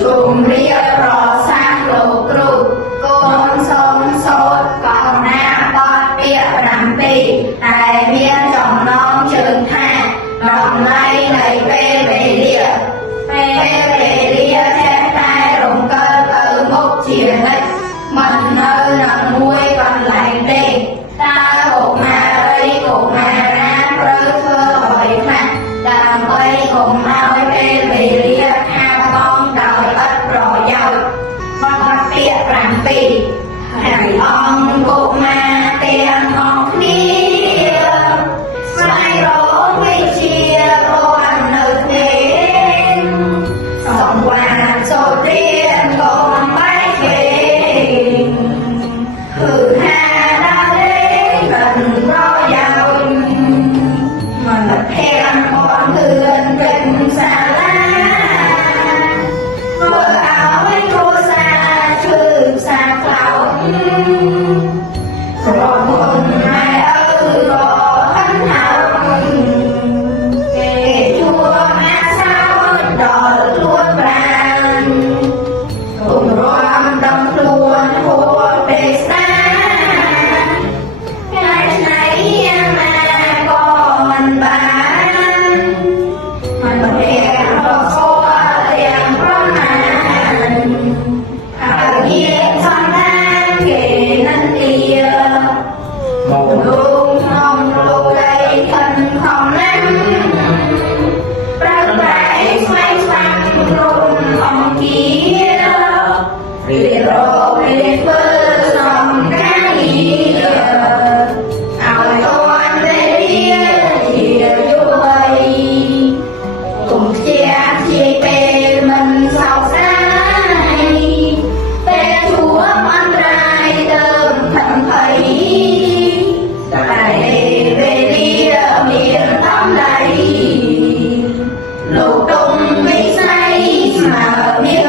ជុំរៀបប្រសាសន៍លោកគ្រូកូនសូមសូត្រកំណាបទពាក្យ7ដែលមានចំណងជើងថាតម្លៃនៃពេលវេលាពេលវេលាចេះតែរំកិលទៅមុខជានិច្ចមិននៅនឹងមួយកន្លែងទេតើកុមារីកុមារាត្រូវធ្វើអ្វីខ្លះដើម្បីកុំឲ្យពេលវេលាខាតបង់ដោយឥតប្រយោជន៍បទពាក្យ7ហើយអង្គកុមារទាំងអស់គ្នាស្វែងរកវិជ្ជារាល់នៅទេសង្វាតសូត្ររៀនកុំបែកគេគឺថាដល់លេងមិនប្រយោជន៍មិនភ័យបនគឿនពេញសាលាធ្វើឲ្យគ្រួសារឈឺផ្សាខ្លោចប្រពន្ធម៉ែឪក៏ហិនហោចគេជួអាសោចដល់ខ្លួនប្រាណគុំរាំដំខ្លួនហួរពេលស្ដាកាយឆ្នៃយ៉ាងណាក៏មិនបានមិនរៀបរកស្គាល់ទាំងប្រមាណហើយមានសន្តានគេនឹងទាមកលោកក្នុងលោកដីខិនខំណាស់ប្រើប្រាស់ស្វែងស្វាំក្រុមអង្គារៀបរកពេលធ្វើសំការងារឲ្យទាន់វេលាជាយុវវ័យកុំខ្ជះខ្ជាយពេលមិនសោកស្ដាយពេលជួបអន្តរាយទៅខិនភ័យតែវេលាមានតម្លៃលោកទុំវិស័យស្មើមាន